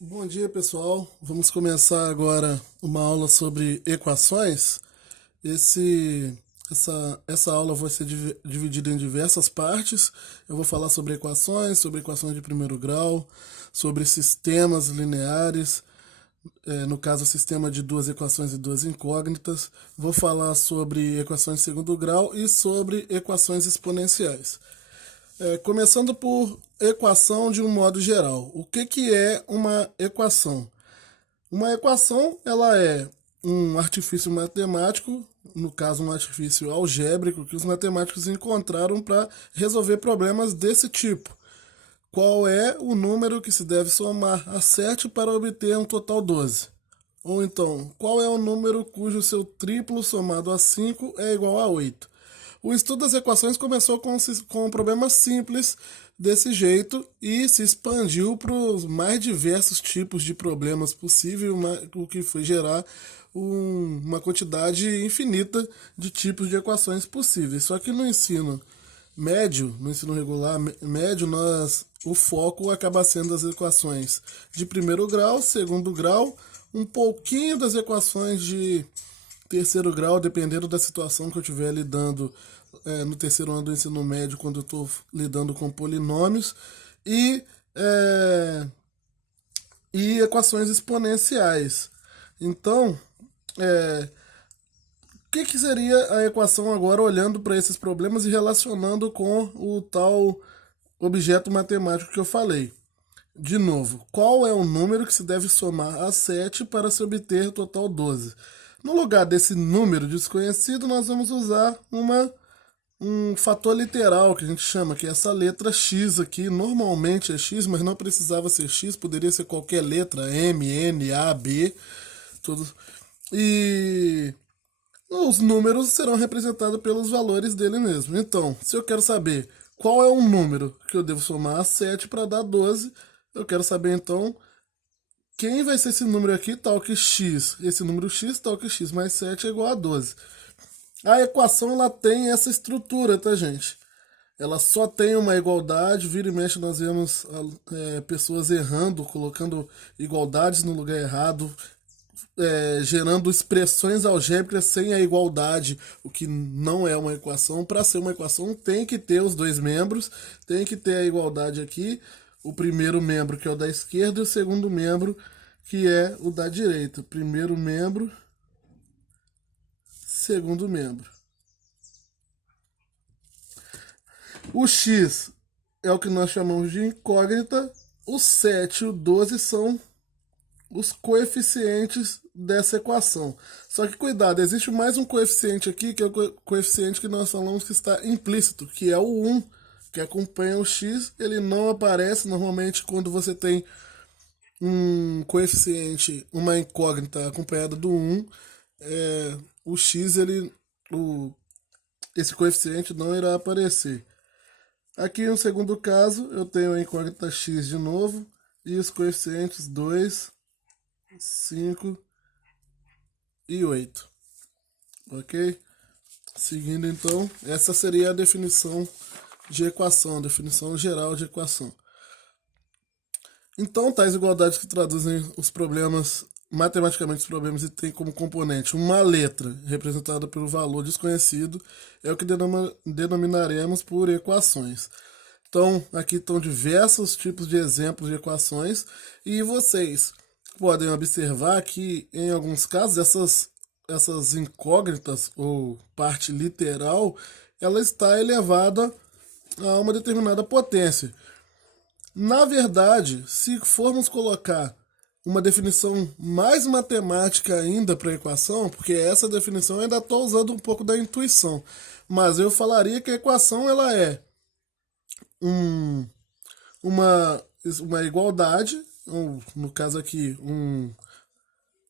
Bom dia, pessoal. Vamos começar agora uma aula sobre equações. Essa aula vai ser dividida em diversas partes. Eu vou falar sobre equações de primeiro grau, sobre sistemas lineares, no caso, sistema de duas equações e duas incógnitas. Vou falar sobre equações de segundo grau e sobre equações exponenciais. Começando por equação de um modo geral. O que é uma equação? Uma equação, ela é um artifício matemático, no caso um artifício algébrico, que os matemáticos encontraram para resolver problemas desse tipo. Qual é o número que se deve somar a 7 para obter um total 12? Ou então, qual é o número cujo seu triplo somado a 5 é igual a 8? O estudo das equações começou com problemas simples desse jeito e se expandiu para os mais diversos tipos de problemas possíveis, o que foi gerar uma quantidade infinita de tipos de equações possíveis. Só que no ensino médio, no ensino regular médio, o foco acaba sendo as equações de primeiro grau, segundo grau, um pouquinho das equações de terceiro grau, dependendo da situação que eu estiver lidando no terceiro ano do ensino médio, quando eu estou lidando com polinômios, e, é, e equações exponenciais. Então, o que seria a equação agora olhando para esses problemas e relacionando com o tal objeto matemático que eu falei? De novo, qual é o número que se deve somar a 7 para se obter o total 12? No lugar desse número desconhecido, nós vamos usar um fator literal que a gente chama, que é essa letra X aqui. Normalmente é X, mas não precisava ser X, poderia ser qualquer letra, M, N, A, B, tudo. E os números serão representados pelos valores dele mesmo. Então, se eu quero saber qual é o número que eu devo somar a 7 para dar 12, eu quero saber então quem vai ser esse número aqui, tal que x. Esse número x, tal que x mais 7 é igual a 12. A equação ela tem essa estrutura, tá, gente? Ela só tem uma igualdade, vira e mexe nós vemos pessoas errando, colocando igualdades no lugar errado, gerando expressões algébricas sem a igualdade, o que não é uma equação. Para ser uma equação tem que ter os dois membros, tem que ter a igualdade aqui, o primeiro membro que é o da esquerda e o segundo membro que é o da direita. Primeiro membro, segundo membro. O x é o que nós chamamos de incógnita, o 7 e o 12 são os coeficientes dessa equação. Só que cuidado, existe mais um coeficiente aqui, que é o coeficiente que nós falamos que está implícito, que é o 1, que acompanha o x. Ele não aparece normalmente quando você tem um coeficiente, uma incógnita acompanhada do 1. O x, esse coeficiente não irá aparecer. Aqui no segundo caso, eu tenho a incógnita x de novo e os coeficientes 2, 5 e 8. Ok? Seguindo então, essa seria a definição de equação, a definição geral de equação. Então, tais igualdades que traduzem os problemas, matematicamente os problemas, e tem como componente uma letra representada pelo valor desconhecido, é o que denominaremos por equações. Então, aqui estão diversos tipos de exemplos de equações, e vocês podem observar que, em alguns casos, essas incógnitas, ou parte literal, ela está elevada a uma determinada potência. Na verdade, se formos colocar uma definição mais matemática ainda para a equação, porque essa definição eu ainda estou usando um pouco da intuição, mas eu falaria que a equação ela é um, uma igualdade, ou no caso aqui,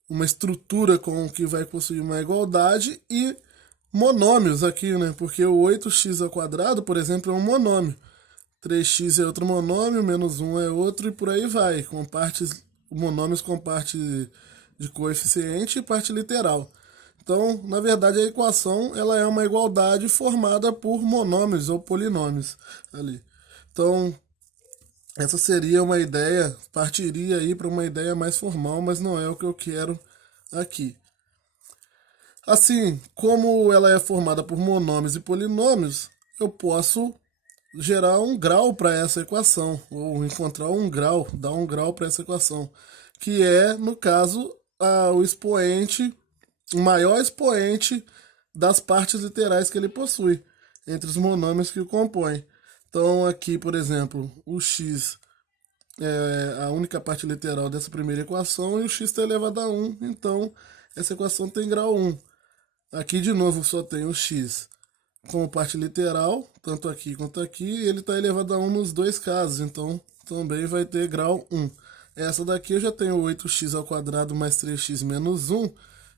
uma estrutura com que vai possuir uma igualdade e monômios aqui, né? Porque o 8x ao quadrado, por exemplo, é um monômio. 3x é outro monômio, menos 1 é outro e por aí vai, com partes, monômios com parte de coeficiente e parte literal. Então, na verdade, a equação ela é uma igualdade formada por monômios ou polinômios ali. Então, Essa seria uma ideia, partiria aí para uma ideia mais formal, mas não é o que eu quero aqui. Assim, como ela é formada por monômios e polinômios, eu posso gerar um grau para essa equação, ou encontrar um grau, dar um grau para essa equação, que é, no caso, o expoente, o maior expoente das partes literais que ele possui, entre os monômios que o compõem. Então, aqui, por exemplo, o x é a única parte literal dessa primeira equação e o x está elevado a 1, então essa equação tem grau 1. Aqui, de novo, só tem o x como parte literal, tanto aqui quanto aqui, e ele está elevado a 1 nos dois casos, então também vai ter grau 1. Essa daqui eu já tenho 8x ao quadrado mais 3x menos 1,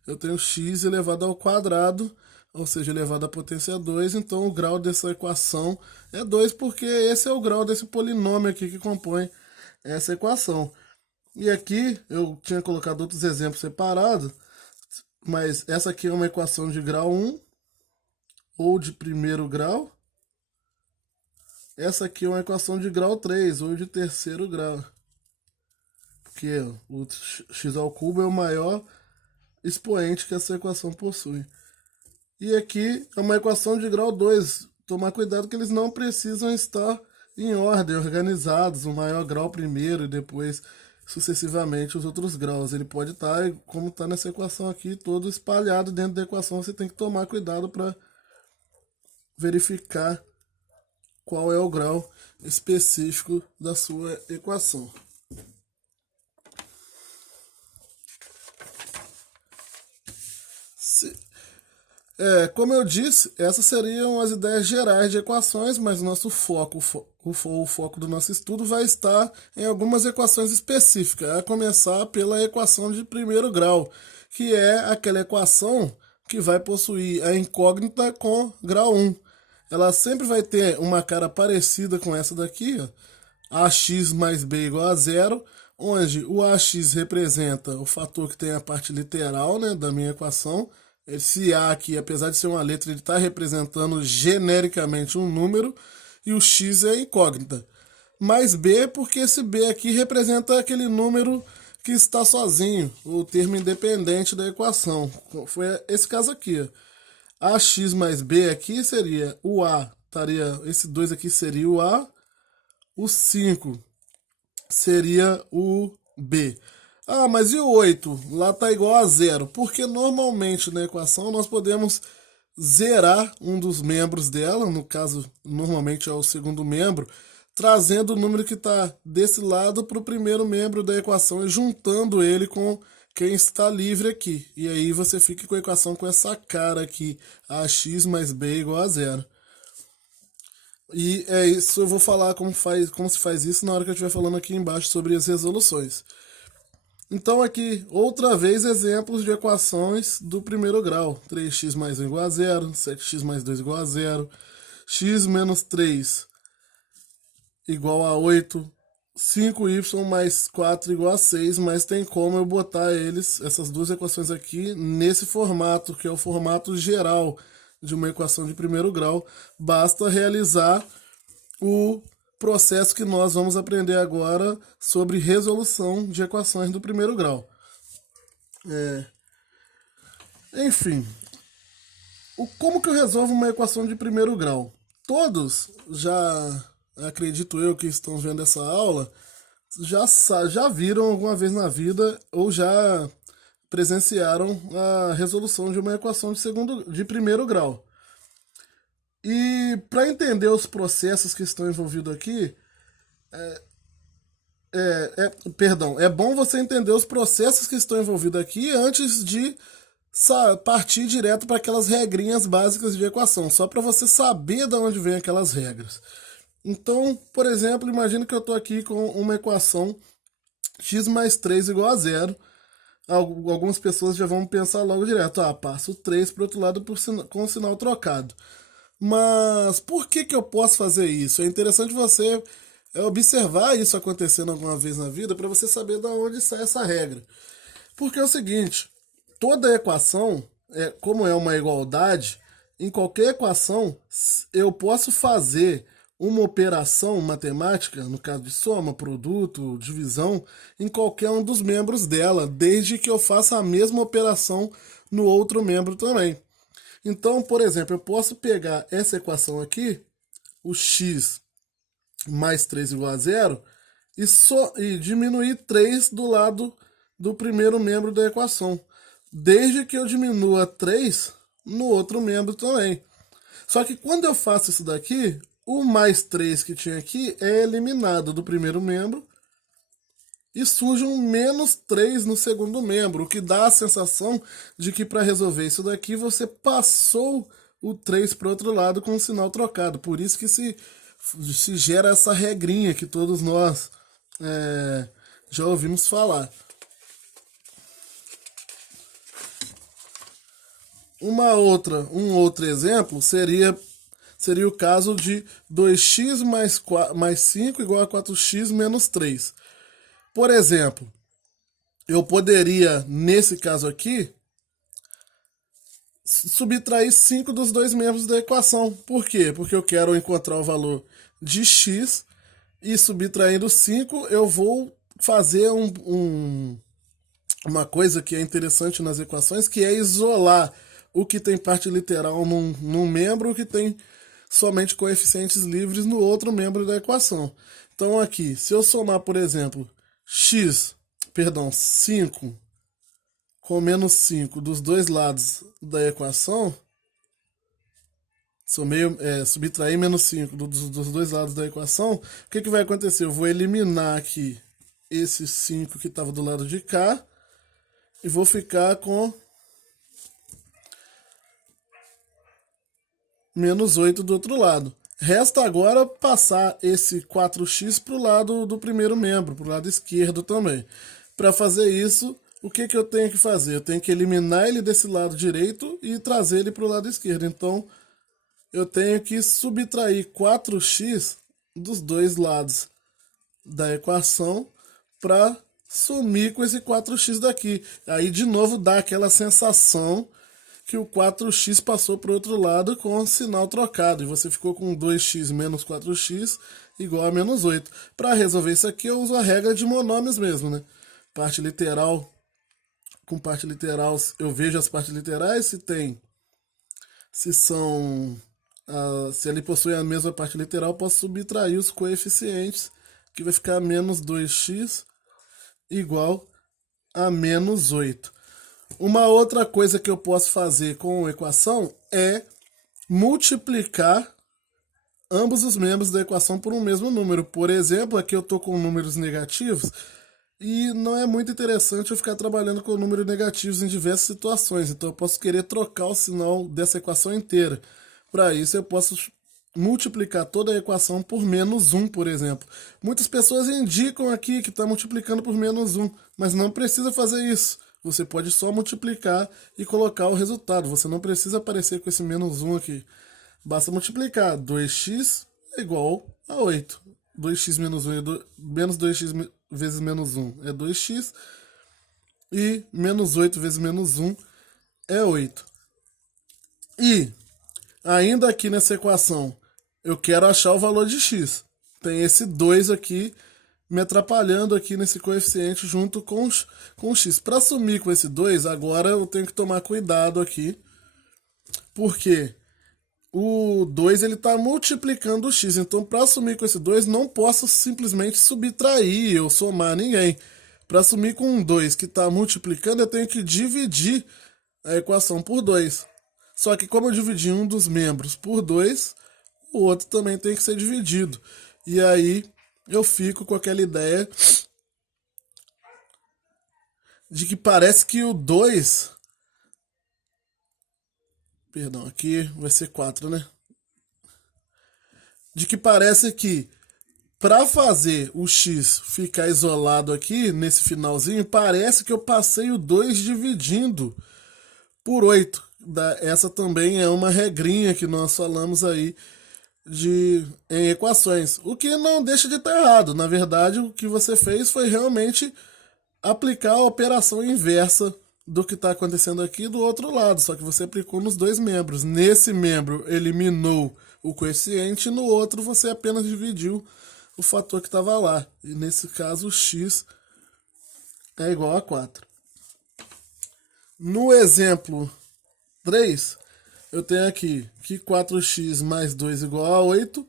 eu tenho x elevado ao quadrado, ou seja, elevado à potência 2, então o grau dessa equação é 2, porque esse é o grau desse polinômio aqui que compõe essa equação. E aqui eu tinha colocado outros exemplos separados, mas essa aqui é uma equação de grau 1, ou de primeiro grau. Essa aqui é uma equação de grau 3, ou de terceiro grau. Porque o x ao cubo é o maior expoente que essa equação possui. E aqui é uma equação de grau 2. Tomar cuidado que eles não precisam estar em ordem, organizados. O maior grau primeiro e depois sucessivamente os outros graus. Ele pode estar, como está nessa equação aqui, todo espalhado dentro da equação. Você tem que tomar cuidado para verificar qual é o grau específico da sua equação. Como eu disse, essas seriam as ideias gerais de equações, mas nosso foco, o foco do nosso estudo vai estar em algumas equações específicas, a começar pela equação de primeiro grau, que é aquela equação que vai possuir a incógnita com grau 1. Ela sempre vai ter uma cara parecida com essa daqui, ó, ax mais b igual a zero, onde o ax representa o fator que tem a parte literal, né, da minha equação. Esse a aqui, apesar de ser uma letra, ele está representando genericamente um número, e o x é incógnita. Mais b, porque esse b aqui representa aquele número que está sozinho, o termo independente da equação. Foi esse caso aqui, ó. Ax mais b aqui seria o a, esse 2 aqui seria o a, o 5 seria o b. Ah, mas e o 8? Lá está igual a zero. Porque normalmente na equação nós podemos zerar um dos membros dela, no caso, normalmente é o segundo membro, trazendo o número que está desse lado para o primeiro membro da equação e juntando ele com quem está livre aqui. E aí você fica com a equação com essa cara aqui, ax mais b igual a zero. E é isso, eu vou falar como se faz isso na hora que eu estiver falando aqui embaixo sobre as resoluções. Então aqui, outra vez, exemplos de equações do primeiro grau. 3x mais 1 igual a zero, 7x mais 2 igual a zero, x menos 3 igual a 8, 5y mais 4 igual a 6, mas tem como eu botar essas duas equações aqui, nesse formato, que é o formato geral de uma equação de primeiro grau. Basta realizar o processo que nós vamos aprender agora sobre resolução de equações do primeiro grau. Enfim, como que eu resolvo uma equação de primeiro grau? Todos, já acredito eu que estão vendo essa aula, já viram alguma vez na vida ou já presenciaram a resolução de uma equação de primeiro grau. E para entender os processos que estão envolvidos aqui, é bom você entender os processos que estão envolvidos aqui antes de partir direto para aquelas regrinhas básicas de equação, só para você saber de onde vem aquelas regras. Então, por exemplo, imagina que eu estou aqui com uma equação x mais 3 igual a zero. Algumas pessoas já vão pensar logo direto, passo o 3 para o outro lado com o sinal trocado. Mas por que eu posso fazer isso? É interessante você observar isso acontecendo alguma vez na vida para você saber de onde sai essa regra. Porque é o seguinte, toda equação, como é uma igualdade, em qualquer equação eu posso fazer uma operação matemática, no caso de soma, produto, divisão, em qualquer um dos membros dela, desde que eu faça a mesma operação no outro membro também. Então, por exemplo, eu posso pegar essa equação aqui, o x mais 3 igual a zero, e diminuir 3 do lado do primeiro membro da equação, desde que eu diminua 3 no outro membro também. Só que quando eu faço isso daqui, o mais 3 que tinha aqui é eliminado do primeiro membro e surge um menos 3 no segundo membro, o que dá a sensação de que para resolver isso daqui você passou o 3 para o outro lado com o sinal trocado. Por isso que se gera essa regrinha que todos nós já ouvimos falar. Um outro exemplo seria o caso de 2x mais 5 igual a 4x menos 3. Por exemplo, eu poderia, nesse caso aqui, subtrair 5 dos dois membros da equação. Por quê? Porque eu quero encontrar o valor de x e subtraindo 5 eu vou fazer uma coisa que é interessante nas equações, que é isolar o que tem parte literal num membro, o que tem somente coeficientes livres no outro membro da equação. Então aqui, se eu somar, por exemplo, 5 com menos 5 dos dois lados da equação, subtrair menos 5 dos dois lados da equação, o que vai acontecer? Eu vou eliminar aqui esse 5 que estava do lado de cá e vou ficar com menos 8 do outro lado. Resta agora passar esse 4x para o lado do primeiro membro, para o lado esquerdo também. Para fazer isso, o que eu tenho que fazer? Eu tenho que eliminar ele desse lado direito e trazer ele para o lado esquerdo. Então, eu tenho que subtrair 4x dos dois lados da equação para sumir com esse 4x daqui. Aí, de novo, dá aquela sensação que o 4x passou para o outro lado com o sinal trocado. E você ficou com 2x menos 4x igual a menos 8. Para resolver isso aqui, eu uso a regra de monômios mesmo, né? Parte literal com parte literal, eu vejo as partes literais, se ele possui a mesma parte literal, eu posso subtrair os coeficientes, que vai ficar menos 2x igual a menos 8. Uma outra coisa que eu posso fazer com a equação é multiplicar ambos os membros da equação por um mesmo número. Por exemplo, aqui eu estou com números negativos e não é muito interessante eu ficar trabalhando com números negativos em diversas situações. Então eu posso querer trocar o sinal dessa equação inteira. Para isso eu posso multiplicar toda a equação por menos 1, por exemplo. Muitas pessoas indicam aqui que está multiplicando por menos 1, mas não precisa fazer isso. Você pode só multiplicar e colocar o resultado. Você não precisa aparecer com esse menos 1 aqui. Basta multiplicar. 2x é igual a 8. 2x menos 1 menos 2x vezes menos 1 é 2x. E menos 8 vezes menos 1 é 8. E, ainda aqui nessa equação, eu quero achar o valor de x. Tem esse 2 aqui me atrapalhando aqui nesse coeficiente junto com o x. Para sumir com esse 2, agora eu tenho que tomar cuidado aqui, porque o 2 está multiplicando o x. Então, para sumir com esse 2, não posso simplesmente subtrair ou somar ninguém. Para sumir com um 2 que está multiplicando, eu tenho que dividir a equação por 2. Só que como eu dividi um dos membros por 2, o outro também tem que ser dividido. E aí eu fico com aquela ideia de que parece que o 2... Perdão, aqui vai ser 4, né? De que parece que para fazer o x ficar isolado aqui, nesse finalzinho, parece que eu passei o 2 dividindo por 8. Essa também é uma regrinha que nós falamos aí em equações. O que não deixa de estar errado. Na verdade, o que você fez foi realmente aplicar a operação inversa do que está acontecendo aqui do outro lado, só que você aplicou nos dois membros. Nesse membro, eliminou o coeficiente, e no outro você apenas dividiu o fator que estava lá. E nesse caso, x é igual a 4. No exemplo 3, eu tenho aqui que 4x mais 2 igual a 8.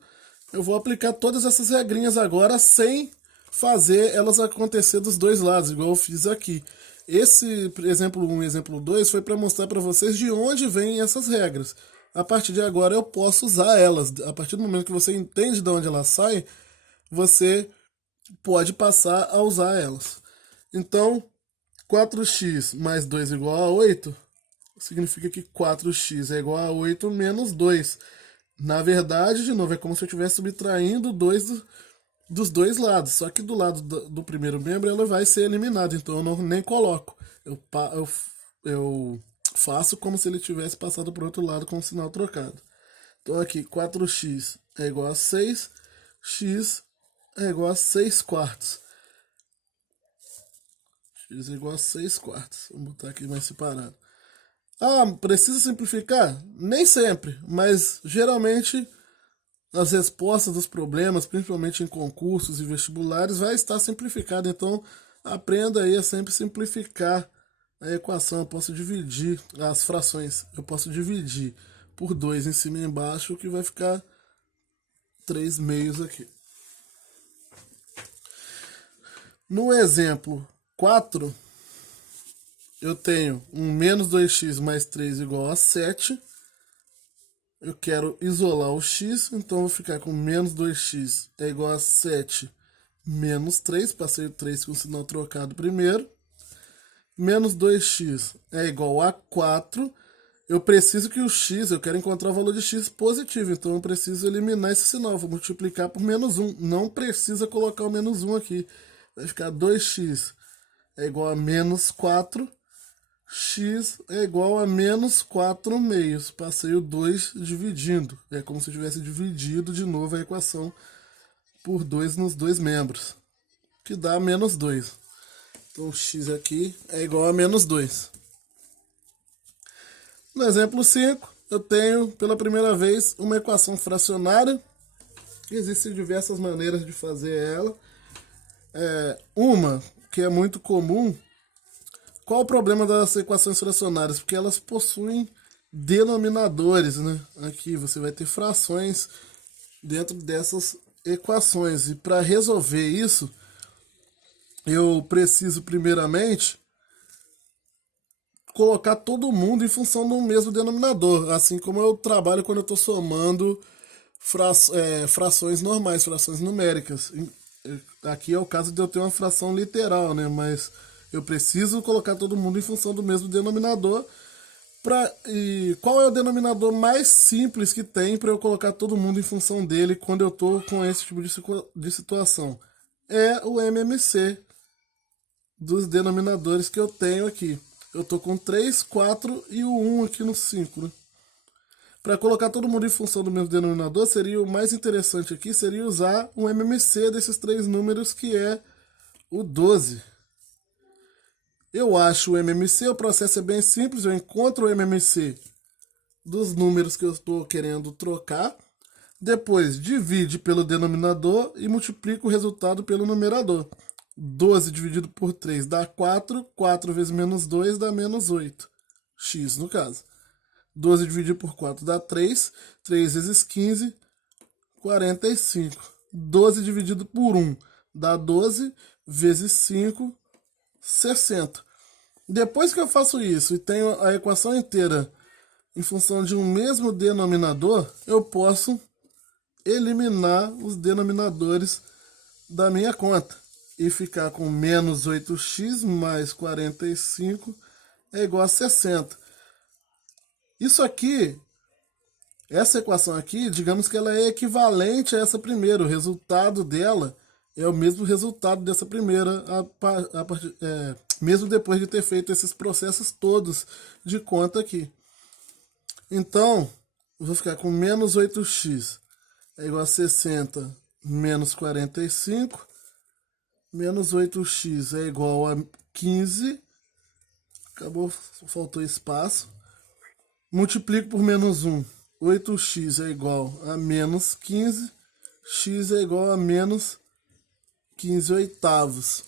Eu vou aplicar todas essas regrinhas agora sem fazer elas acontecer dos dois lados, igual eu fiz aqui. Esse exemplo 1 e exemplo 2 foi para mostrar para vocês de onde vêm essas regras. A partir de agora eu posso usar elas. A partir do momento que você entende de onde elas saem, você pode passar a usar elas. Então, 4x mais 2 igual a 8, significa que 4x é igual a 8 menos 2. Na verdade, de novo, é como se eu estivesse subtraindo 2 dos dois lados. Só que do lado do primeiro membro ela vai ser eliminada, então eu nem coloco. Eu faço como se ele tivesse passado para o outro lado com o sinal trocado. Então aqui 4x é igual a 6, x é igual a 6 quartos. X é igual a 6 quartos. Vamos botar aqui mais separado. Ah, precisa simplificar? Nem sempre, mas geralmente as respostas dos problemas, principalmente em concursos e vestibulares, vai estar simplificado. Então, aprenda aí a sempre simplificar a equação. Eu posso dividir as frações. Eu posso dividir por 2 em cima e embaixo, que vai ficar 3 meios aqui. No exemplo 4, eu tenho um menos 2x mais 3 igual a 7. Eu quero isolar o x, então vou ficar com menos 2x é igual a 7 menos 3, passei o 3 com o sinal trocado primeiro. Menos 2x é igual a 4. Eu preciso que o x, eu quero encontrar o valor de x positivo, então eu preciso eliminar esse sinal, vou multiplicar por menos 1. Não precisa colocar o menos 1 aqui. Vai ficar 2x é igual a menos 4. X é igual a menos 4 meios. Passei o 2 dividindo. É como se eu tivesse dividido de novo a equação por 2 nos dois membros, que dá menos 2. Então, x aqui é igual a menos 2. No exemplo 5, eu tenho, pela primeira vez, uma equação fracionária. Existem diversas maneiras de fazer ela. Uma que é muito comum. Qual o problema das equações fracionárias? Porque elas possuem denominadores, né? Aqui você vai ter frações dentro dessas equações. E para resolver isso, eu preciso primeiramente colocar todo mundo em função do mesmo denominador. Assim como eu trabalho quando eu estou somando frações normais, frações numéricas. Aqui é o caso de eu ter uma fração literal, né? Mas eu preciso colocar todo mundo em função do mesmo denominador. E qual é o denominador mais simples que tem para eu colocar todo mundo em função dele quando eu estou com esse tipo de situação? É o MMC dos denominadores que eu tenho aqui. Eu estou com 3, 4 e o 1 aqui no 5. Né? Para colocar todo mundo em função do mesmo denominador, seria o mais interessante aqui, seria usar um MMC desses 3 números, que é o 12. Eu acho o MMC, o processo é bem simples, eu encontro o MMC dos números que eu estou querendo trocar, depois divide pelo denominador e multiplica o resultado pelo numerador. 12 dividido por 3 dá 4, 4 vezes menos 2 dá menos 8, x no caso. 12 dividido por 4 dá 3, 3 vezes 15, 45. 12 dividido por 1 dá 12, vezes 5, 60. Depois que eu faço isso e tenho a equação inteira em função de um mesmo denominador, eu posso eliminar os denominadores da minha conta e ficar com menos 8x mais 45 é igual a 60. Isso aqui, essa equação aqui, digamos que ela é equivalente a essa primeira. O resultado dela é o mesmo resultado dessa primeira, mesmo depois de ter feito esses processos todos de conta aqui. Então, eu vou ficar com menos 8x é igual a 60 menos 45. Menos 8x é igual a 15. Acabou, faltou espaço. Multiplico por menos 1. 8x é igual a menos 15, x é igual a menos 15 oitavos.